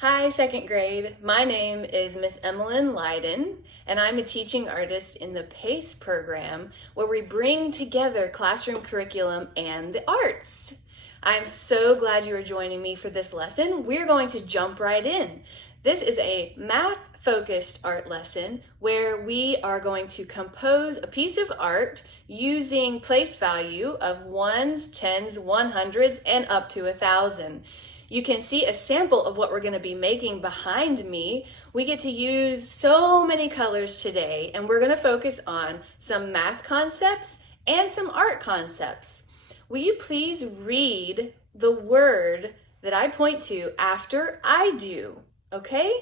Hi, second grade. My name is Miss Emolyn Liden, and I'm a teaching artist in the PACE program where we bring together classroom curriculum and the arts. I'm so glad you are joining me for this lesson. We're going to jump right in. This is a math-focused art lesson where we are going to compose a piece of art using place value of ones, tens, 100s, and up to 1,000. You can see a sample of what we're going to be making behind me. We get to use so many colors today, and we're going to focus on some math concepts and some art concepts. Will you please read the word that I point to after I do, okay?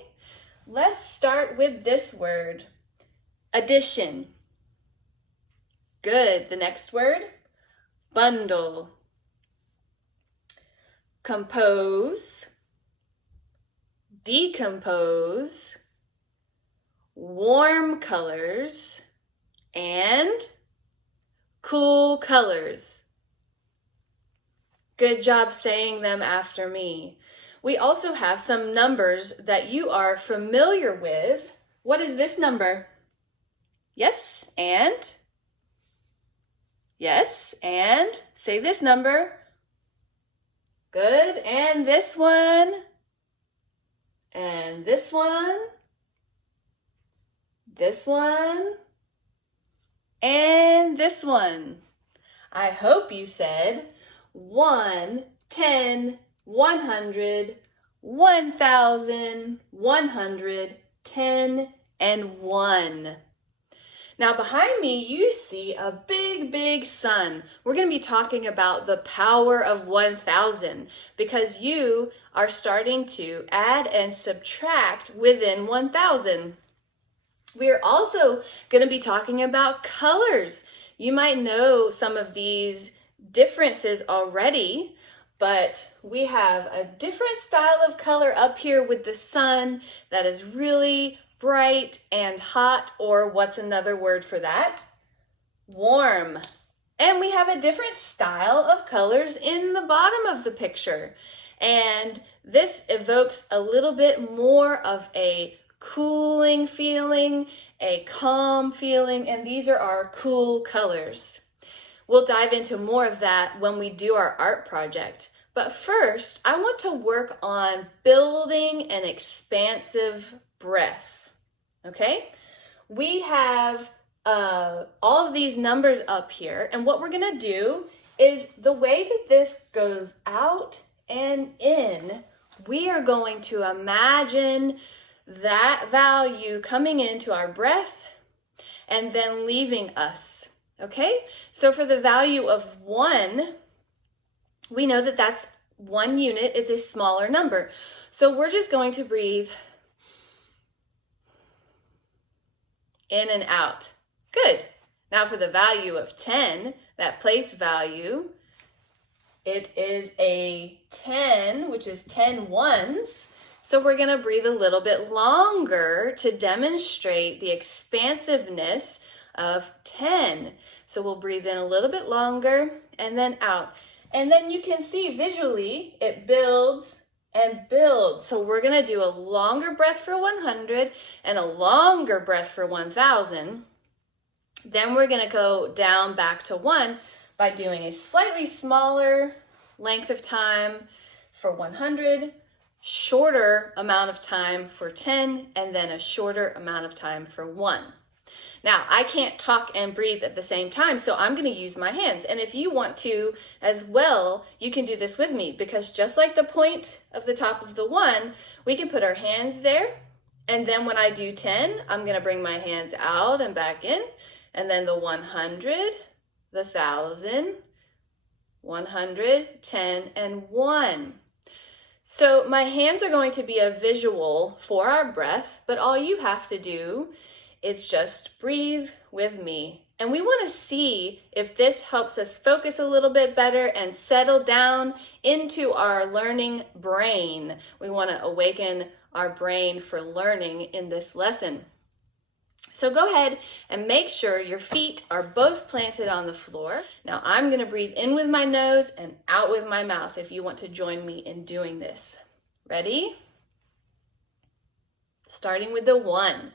Let's start with this word, addition. Good. The next word, bundle. Compose, decompose, warm colors, and cool colors. Good job saying them after me. We also have some numbers that you are familiar with. What is this number? Yes, and? Yes, and? Say this number. Good, and this one, and this one, this one, and this one. I hope you said 1, 10, 100, 1,000, 100, 10, and 1. Now behind me, you see a big sun. We're going to be talking about the power of 1,000 because you are starting to add and subtract within 1,000. We're also going to be talking about colors. You might know some of these differences already, but we have a different style of color up here with the sun that is really bright and hot, or what's another word for that? Warm. And we have a different style of colors in the bottom of the picture. And this evokes a little bit more of a cooling feeling, a calm feeling, and these are our cool colors. We'll dive into more of that when we do our art project. But first, I want to work on building an expansive breath. Okay, we have all of these numbers up here, and what we're going to do is the way that this goes out and in, we are going to imagine that value coming into our breath and then leaving us. Okay, so for the value of 1, we know that that's 1 unit. It's a smaller number. So we're just going to breathe in and out. Good. Now for the value of 10, that place value, it is a 10, which is 10 ones. So we're going to breathe a little bit longer to demonstrate the expansiveness of 10. So we'll breathe in a little bit longer and then out. And then you can see visually it builds and build. So we're going to do a longer breath for 100 and a longer breath for 1,000. Then we're going to go down back to 1 by doing a slightly smaller length of time for 100, shorter amount of time for 10, and then a shorter amount of time for 1. Now, I can't talk and breathe at the same time, so I'm going to use my hands. And if you want to as well, you can do this with me, because just like the point of the top of the 1, we can put our hands there. And then when I do 10, I'm going to bring my hands out and back in. And then the 100, the 1,000, 100, 10, and 1. So my hands are going to be a visual for our breath, but all you have to do is just breathe with me. And we want to see if this helps us focus a little bit better and settle down into our learning brain. We want to awaken our brain for learning in this lesson. So go ahead and make sure your feet are both planted on the floor. Now I'm going to breathe in with my nose and out with my mouth if you want to join me in doing this. Ready? starting with the 1.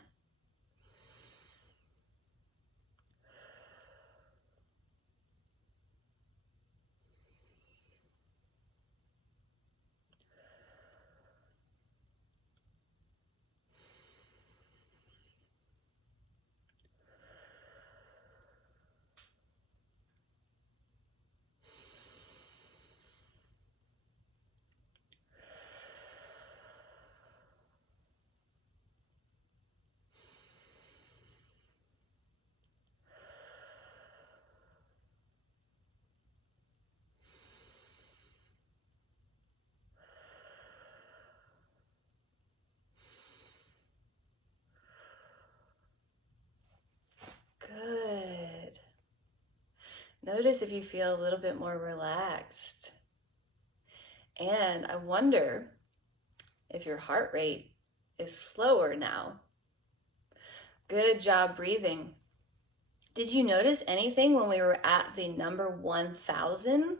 Good. Notice if you feel a little bit more relaxed. And I wonder if your heart rate is slower now. Good job breathing. Did you notice anything when we were at the number 1,000?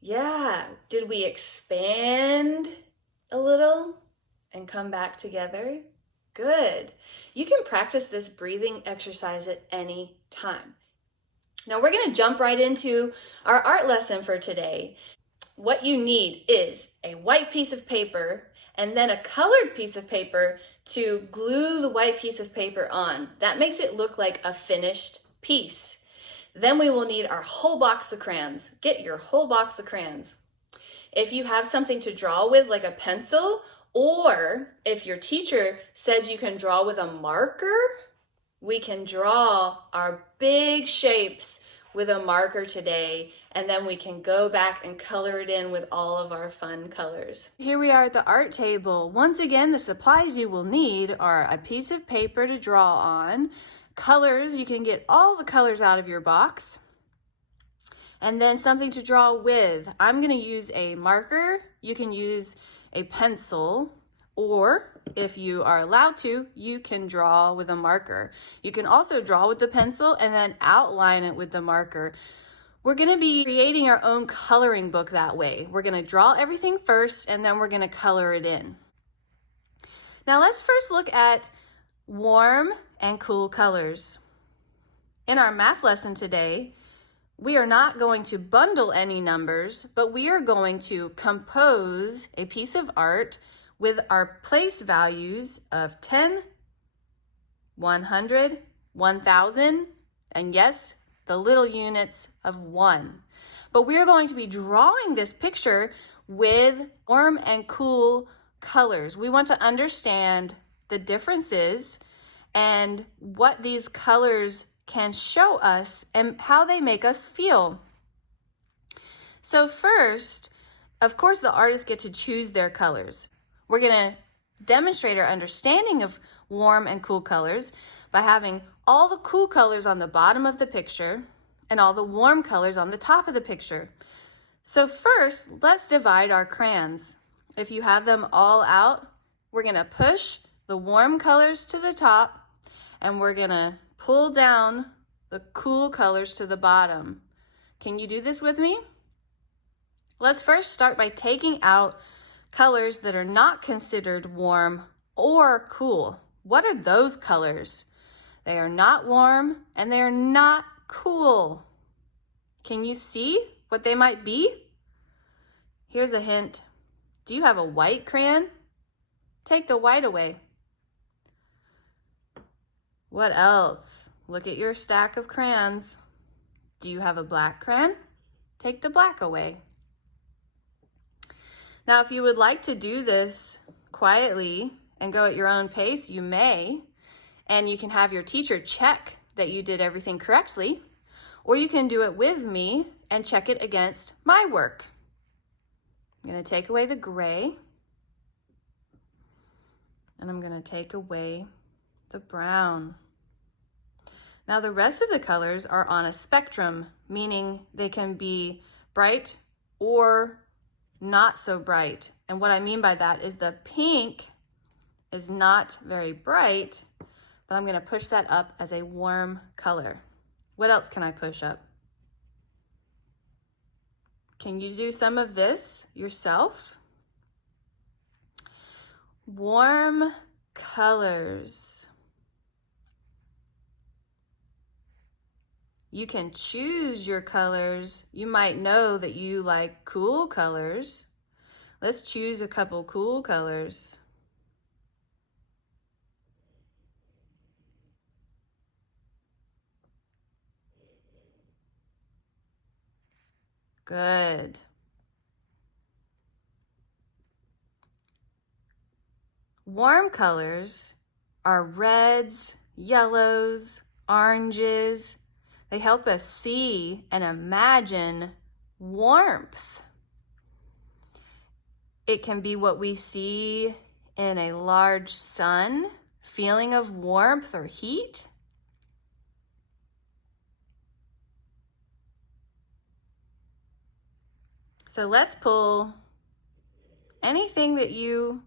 Yeah, did we expand a little and come back together? Good. You can practice this breathing exercise at any time. Now we're going to jump right into our art lesson for today. What you need is a white piece of paper and then a colored piece of paper to glue the white piece of paper on. That makes it look like a finished piece. Then we will need our whole box of crayons. Get your whole box of crayons. If you have something to draw with, like a pencil, or if your teacher says you can draw with a marker, we can draw our big shapes with a marker today, and then we can go back and color it in with all of our fun colors. Here we are at the art table. Once again, the supplies you will need are a piece of paper to draw on, colors, you can get all the colors out of your box, and then something to draw with. I'm going to use a marker. You can use a pencil, or if you are allowed to, you can draw with a marker. You can also draw with the pencil and then outline it with the marker. We're going to be creating our own coloring book that way. We're going to draw everything first and then we're going to color it in. Now let's first look at warm and cool colors. In our math lesson today, we are not going to bundle any numbers, but we are going to compose a piece of art with our place values of 10, 100, 1,000, and yes, the little units of 1. But we are going to be drawing this picture with warm and cool colors. We want to understand the differences and what these colors can show us and how they make us feel. So first, of course, the artists get to choose their colors. We're going to demonstrate our understanding of warm and cool colors by having all the cool colors on the bottom of the picture and all the warm colors on the top of the picture. So first, let's divide our crayons. If you have them all out, we're going to push the warm colors to the top and we're going to pull down the cool colors to the bottom. Can you do this with me? Let's first start by taking out colors that are not considered warm or cool. What are those colors? They are not warm and they are not cool. Can you see what they might be? Here's a hint. Do you have a white crayon? Take the white away. What else? Look at your stack of crayons. Do you have a black crayon? Take the black away. Now, if you would like to do this quietly and go at your own pace, you may, and you can have your teacher check that you did everything correctly, or you can do it with me and check it against my work. I'm going to take away the gray, and I'm going to take away the brown. Now the rest of the colors are on a spectrum, meaning they can be bright or not so bright. And what I mean by that is the pink is not very bright, but I'm going to push that up as a warm color. What else can I push up? Can you do some of this yourself? Warm colors. You can choose your colors. You might know that you like cool colors. Let's choose a couple cool colors. Good. Warm colors are reds, yellows, oranges. They help us see and imagine warmth. It can be what we see in a large sun, feeling of warmth or heat. So let's pull anything that you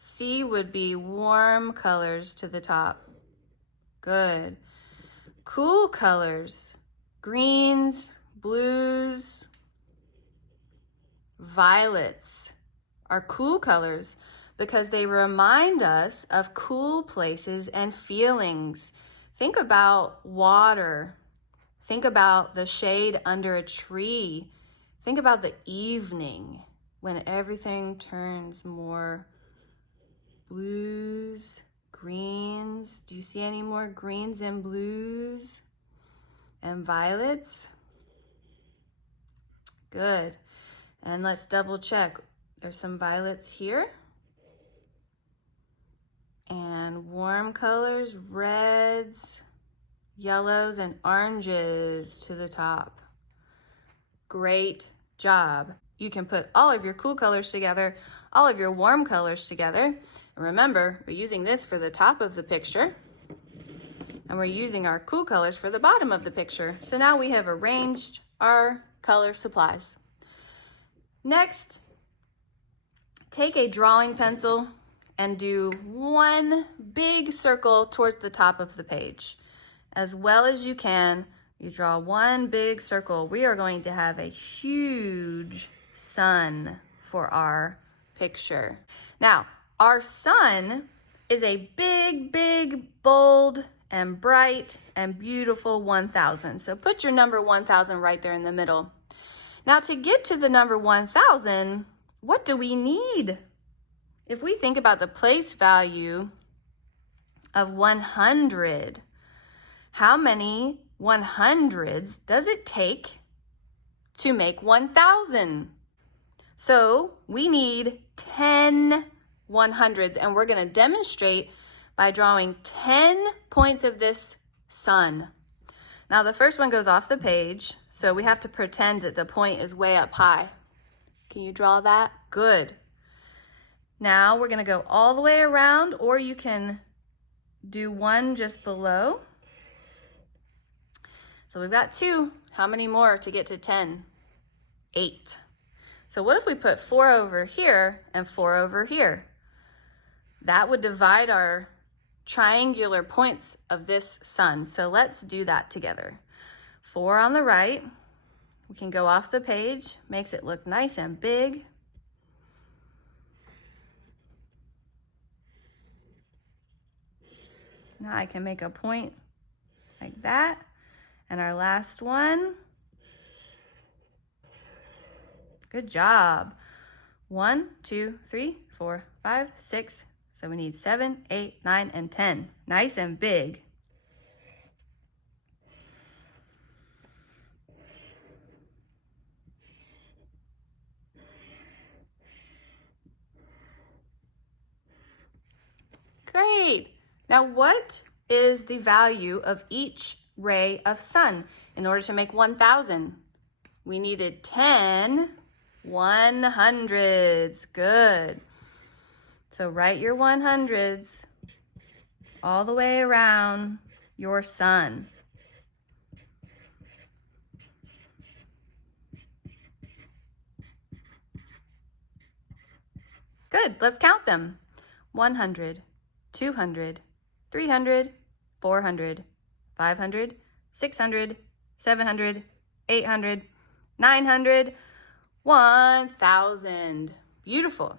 see would be warm colors to the top. Good. Cool colors, greens, blues, violets are cool colors because they remind us of cool places and feelings. Think about water. Think about the shade under a tree. Think about the evening when everything turns more blues, greens. Do you see any more greens and blues and violets? Good. And let's double check. There's some violets here. And warm colors, reds, yellows, and oranges to the top. Great job. You can put all of your cool colors together, all of your warm colors together. And remember, we're using this for the top of the picture, and we're using our cool colors for the bottom of the picture. So now we have arranged our color supplies. Next, take a drawing pencil and do one big circle towards the top of the page. As well as you can, you draw one big circle. We are going to have a huge sun for our picture. Now, our sun is a big, big, bold, and bright, and beautiful 1,000. So put your number 1,000 right there in the middle. Now, to get to the number 1,000, what do we need? If we think about the place value of 100, how many 100s does it take to make 1,000? So we need 10 100s, and we're going to demonstrate by drawing 10 points of this sun. Now the first one goes off the page, so we have to pretend that the point is way up high. Can you draw that? Good. Now we're going to go all the way around, or you can do one just below. So we've got 2. How many more to get to 10? 8. So what if we put 4 over here and 4 over here? That would divide our triangular points of this sun. So let's do that together. 4 on the right. We can go off the page. Makes it look nice and big. Now I can make a point like that. And our last one. Good job. 1, 2, 3, 4, 5, 6. So we need 7, 8, 9, and 10. Nice and big. Great. Now what is the value of each ray of sun? In order to make 1,000, we needed 10 100s. Good. So write your 100s all the way around your sun. Good. Let's count them. 100, 200, 300, 400, 500, 600, 700, 800, 900, 1,000. Beautiful.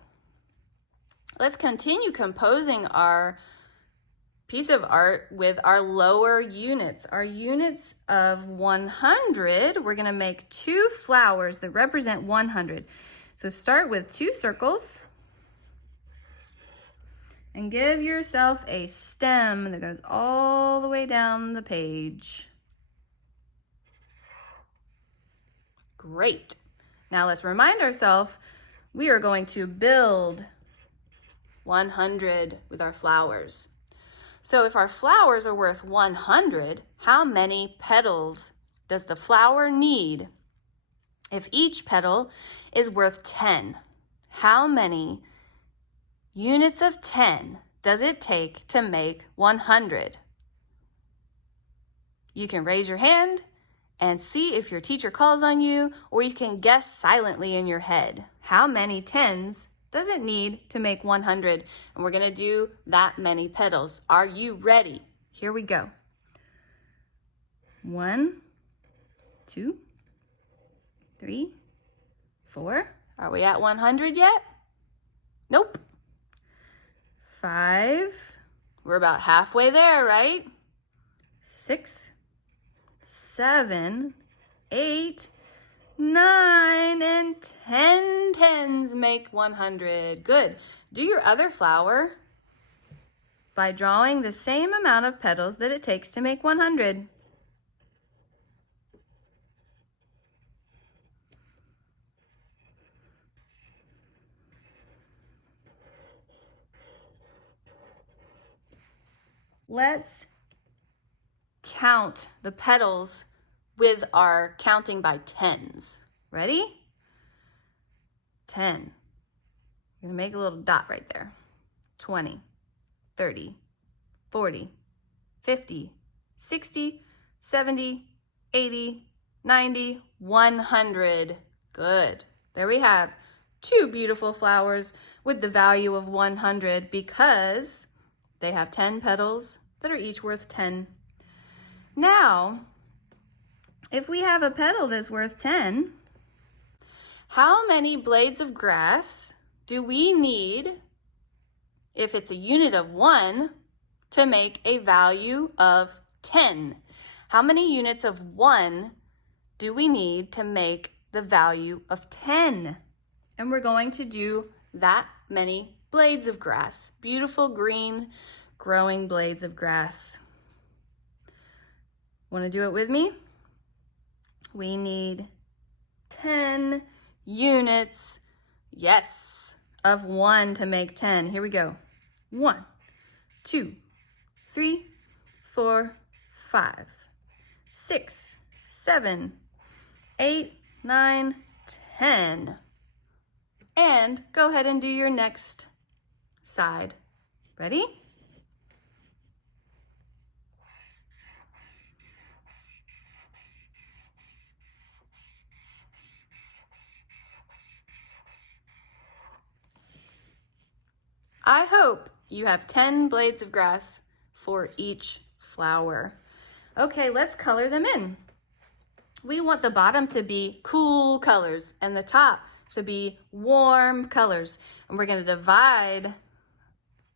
Let's continue composing our piece of art with our lower units. Our units of 100, we're gonna make 2 flowers that represent 100. So start with 2 circles and give yourself a stem that goes all the way down the page. Great. Now let's remind ourselves we are going to build 100 with our flowers. So if our flowers are worth 100, how many petals does the flower need? If each petal is worth 10, how many units of 10 does it take to make 100? You can raise your hand and see if your teacher calls on you, or you can guess silently in your head. How many 10s does it need to make 100? And we're gonna do that many petals. Are you ready? Here we go. 1, 2, 3, 4. Are we at 100 yet? Nope. 5. We're about halfway there, right? 6, 7, 8, 9, and 10 10s make 100. Good. Do your other flower by drawing the same amount of petals that it takes to make 100. Let's count the petals with our counting by 10s. Ready? 10. You're gonna make a little dot right there. 20, 30, 40, 50, 60, 70, 80, 90, 100. Good. There we have 2 beautiful flowers with the value of 100 because they have 10 petals that are each worth 10. Now, if we have a petal that's worth 10, how many blades of grass do we need, if it's a unit of 1, to make a value of 10? How many units of 1 do we need to make the value of 10? And we're going to do that many blades of grass. Beautiful green growing blades of grass. Want to do it with me? We need 10 units, yes, of 1 to make 10. Here we go. 1, 2, 3, 4, 5, 6, 7, 8, 9, 10. And go ahead and do your next side. Ready? I hope you have 10 blades of grass for each flower. Okay, let's color them in. We want the bottom to be cool colors and the top to be warm colors. And we're gonna divide,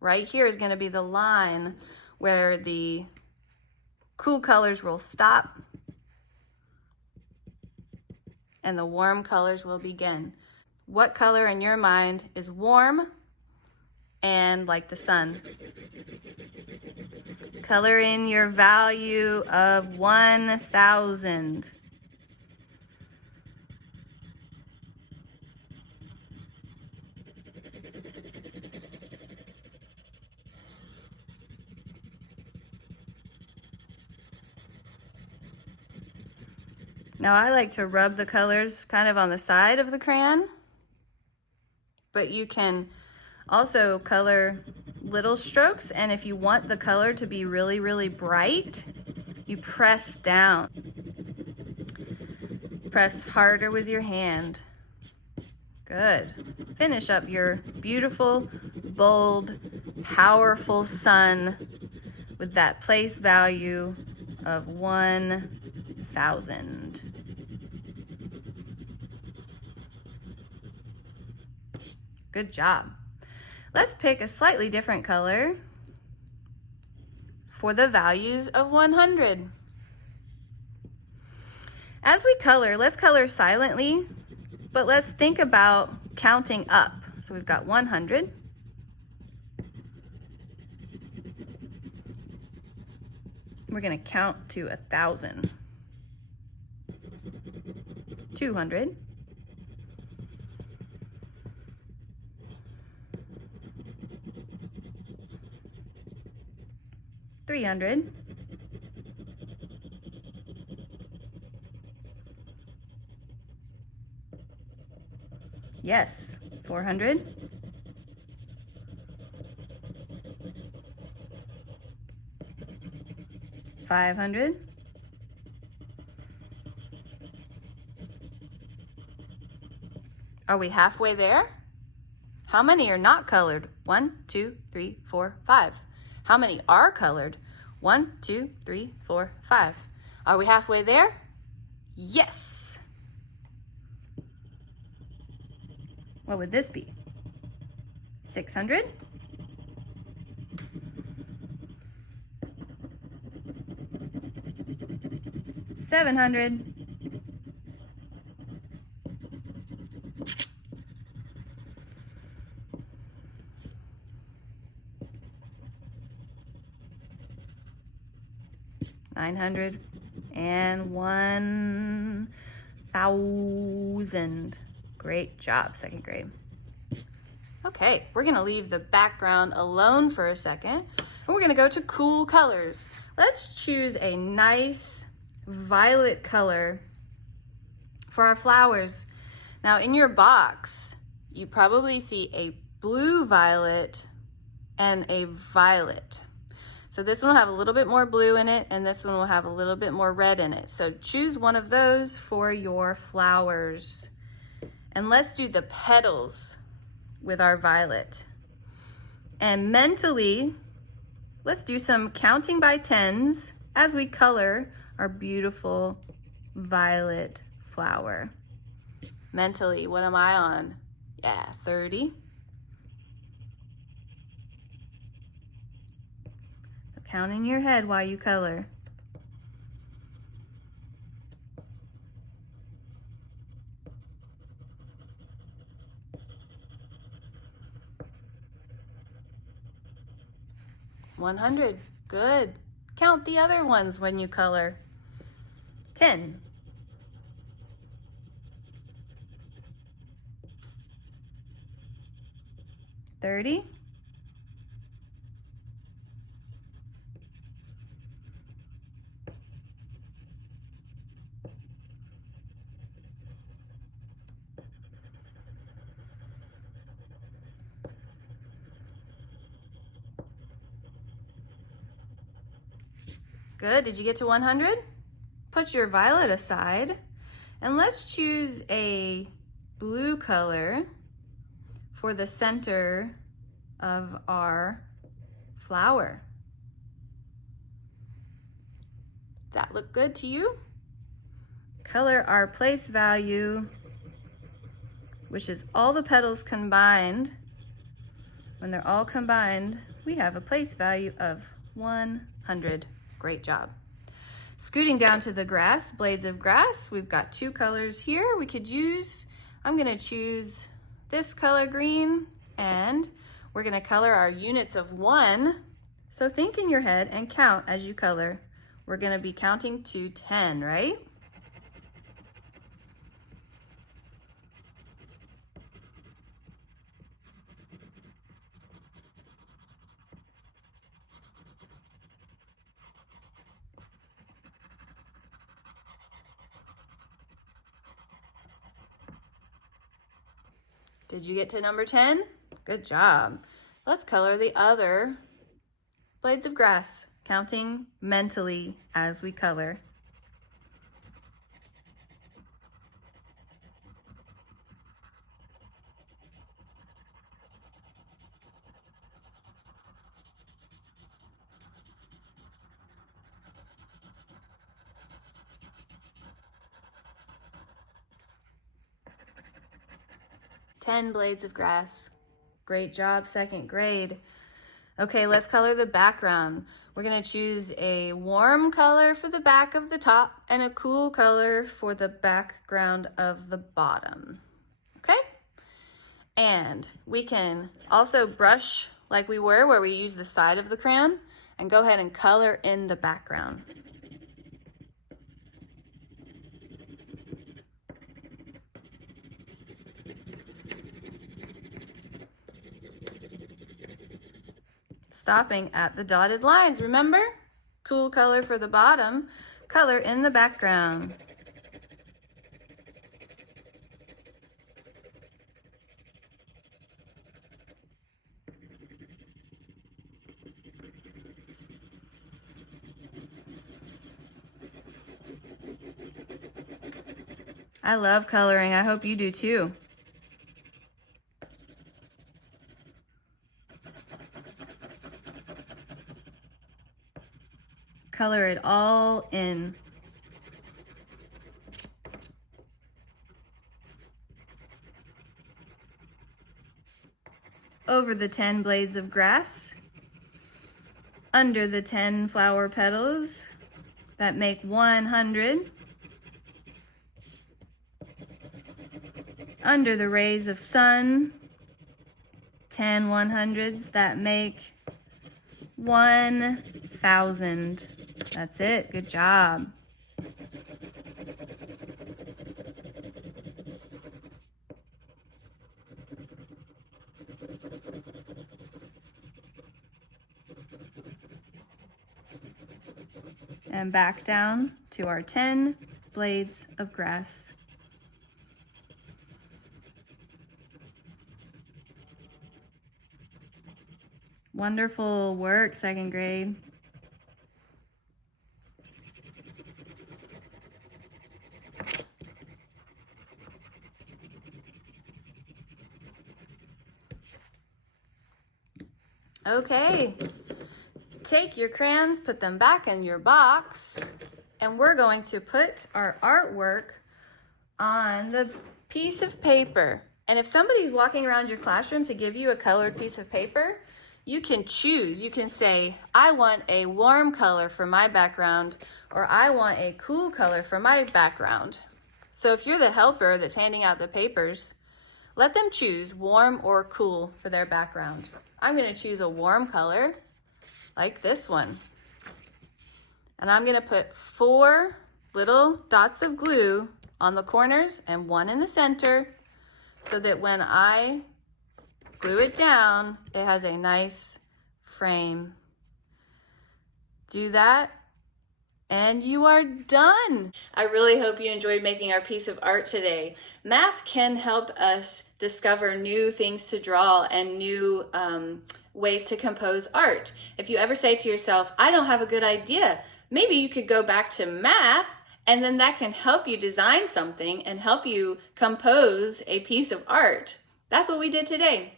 right here is gonna be the line where the cool colors will stop and the warm colors will begin. What color in your mind is warm and like the sun? Color in your value of 1,000. Now I like to rub the colors kind of on the side of the crayon, but you can also color little strokes, and if you want the color to be really, really bright, you press down. Press harder with your hand. Good. Finish up your beautiful, bold, powerful sun with that place value of 1,000. Good job. Let's pick a slightly different color for the values of 100. As we color, let's color silently, but let's think about counting up. So we've got 100. We're going to count to 1,000. 200. 300. 400. 500. 'Are we halfway there? How many are not colored? 1, 2, 3, 4, 5. How many are colored? 1, 2, 3, 4, 5. Are we halfway there? Yes. What would this be? 600? 700? 900 and 1,000. Great job, second grade. Okay, we're gonna leave the background alone for a second, and we're gonna go to cool colors. Let's choose a nice violet color for our flowers. Now in your box, you probably see a blue violet and a violet. So this one will have a little bit more blue in it, and this one will have a little bit more red in it. So choose one of those for your flowers. And let's do the petals with our violet. And mentally, let's do some counting by tens as we color our beautiful violet flower. Mentally, what am I on? Yeah, 30. Count in your head while you color. 100. Good. Count the other ones when you color. 10. 30. 'Good. Did you get to 100? Put your violet aside, and let's choose a blue color for the center of our flower. Does that look good to you? Color our place value, which is all the petals combined. When they're all combined, we have a place value of 100. Great job. Scooting down to the grass, blades of grass, we've got two colors here we could use. I'm gonna choose this color green, and we're gonna color our units of 1. So think in your head and count as you color. We're gonna be counting to 10, right? Did you get to number 10? Good job. Let's color the other blades of grass, counting mentally as we color. Ten blades of grass. Great job, second grade. Okay, let's color the background. We're gonna choose a warm color for the back of the top and a cool color for the background of the bottom. Okay? And we can also brush like we were, where we use the side of the crayon, and go ahead and color in the background. Stopping at the dotted lines, remember? Cool color for the bottom, color in the background. I love coloring. I hope you do too. Color it all in. Over the 10 blades of grass, under the 10 flower petals that make 100, under the rays of sun, 10 100s that make 1,000. That's it. Good job. And back down to our 10 blades of grass. Wonderful work, second grade. Okay, take your crayons, put them back in your box, and we're going to put our artwork on the piece of paper. And if somebody's walking around your classroom to give you a colored piece of paper, you can choose. You can say, I want a warm color for my background, or I want a cool color for my background. So if you're the helper that's handing out the papers, let them choose warm or cool for their background. I'm going to choose a warm color, like this one. And I'm going to put 4 little dots of glue on the corners and 1 in the center, so that when I glue it down, it has a nice frame. Do that, and you are done. I really hope you enjoyed making our piece of art today. Math can help us discover new things to draw and new ways to compose art. If you ever say to yourself, I don't have a good idea, maybe you could go back to math, and then that can help you design something and help you compose a piece of art. That's what we did today.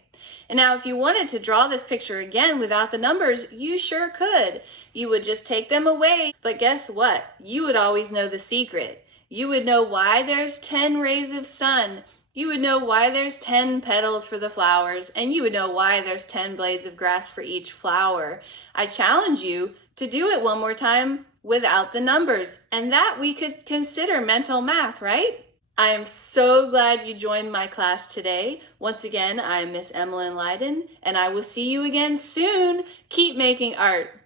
And now if you wanted to draw this picture again without the numbers, you sure could. You would just take them away, but guess what? You would always know the secret. You would know why there's 10 rays of sun. You would know why there's 10 petals for the flowers, and you would know why there's 10 blades of grass for each flower. I challenge you to do it one more time without the numbers, and that we could consider mental math, right? I am so glad you joined my class today. Once again, I am Miss Emolyn Liden, and I will see you again soon. Keep making art.